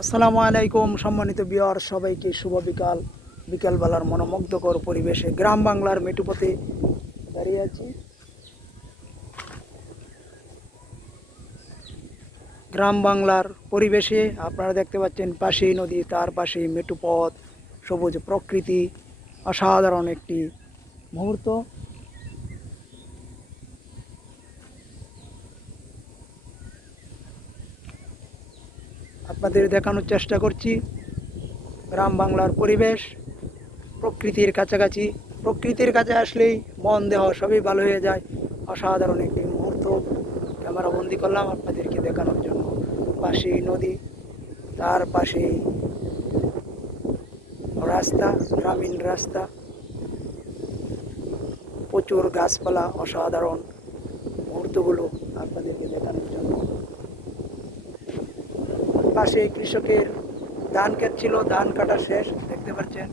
আসসালামু আলাইকুম, সম্মানিত বিহার সবাইকে শুভ বিকাল। বিকালবেলার মনোমুগ্ধকর পরিবেশে গ্রাম বাংলার মেটুপথে দাঁড়িয়ে আছি। গ্রাম বাংলার পরিবেশে আপনারা দেখতে পাচ্ছেন পাশেই নদী, তার পাশেই মেটুপথ, সবুজ প্রকৃতি, অসাধারণ একটি মুহূর্ত। আপনাদের দেখানোর চেষ্টা করছি। গ্রাম বাংলার পরিবেশ, প্রকৃতির কাছাকাছি। প্রকৃতির কাছে আসলেই মন, দেহ সবই ভালো হয়ে যায়। অসাধারণ একটি মুহূর্ত। ক্যামেরা বন্দি করলাম আপনাদেরকে দেখানোর জন্য। পাশেই নদী, তার পাশেই রাস্তা, গ্রামীণ রাস্তা। প্রচুর গাছপালা, অসাধারণ মুহূর্তগুলো আপনাদেরকে দেখানোর জন্য পাশে কৃষকের ধান ক্ষেত ছিল, ধান কাটা শেষ, দেখতে পাচ্ছেন।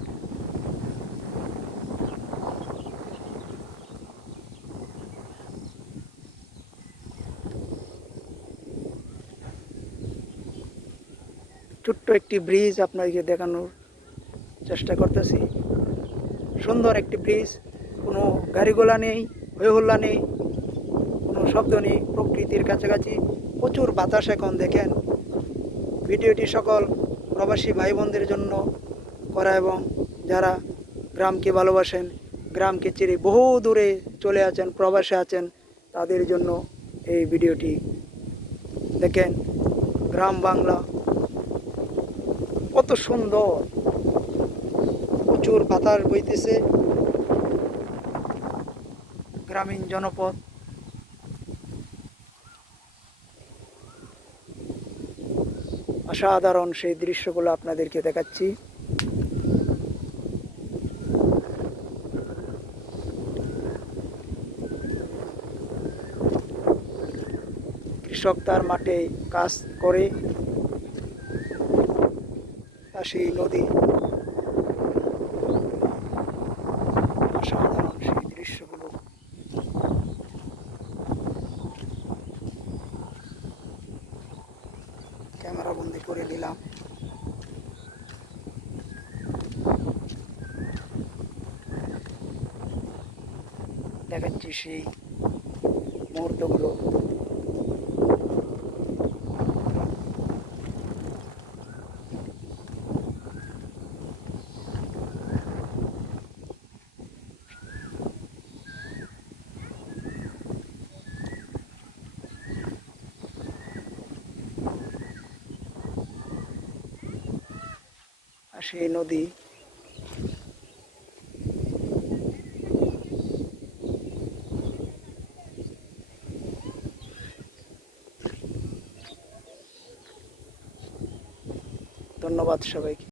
ছোট্ট একটি ব্রিজ আপনাদেরকে দেখানোর চেষ্টা করতেছি। সুন্দর একটি ব্রিজ, কোনো গাড়িঘোড়া নেই হইহল্লা নেই, কোনো শব্দ নেই, প্রকৃতির কাছাকাছি প্রচুর বাতাস এখন, দেখেন। ভিডিওটি সকল প্রবাসী ভাই বোনদের জন্য করা এবং যারা গ্রামকে ভালোবাসেন, গ্রামকে চিরে বহু দূরে চলে আছেন, প্রবাসে আছেন, তাদের জন্য এই ভিডিওটি দেখেন, গ্রাম বাংলা কত সুন্দর। প্রচুর বাতাস বইতেছে। গ্রামীণ জনপদ অসাধারণ সেই দৃশ্যগুলো আপনাদেরকে দেখাচ্ছি। কৃষক তার মাঠে কাজ করে। পাশেই নদী। অসাধারণ সেই দৃশ্যগুলো। ক্যামেরা বন্দি করে নিলাম। দেখাচ্ছি সেই মুহূর্তগুলো। সেই নদী। ধন্যবাদ সবাইকে।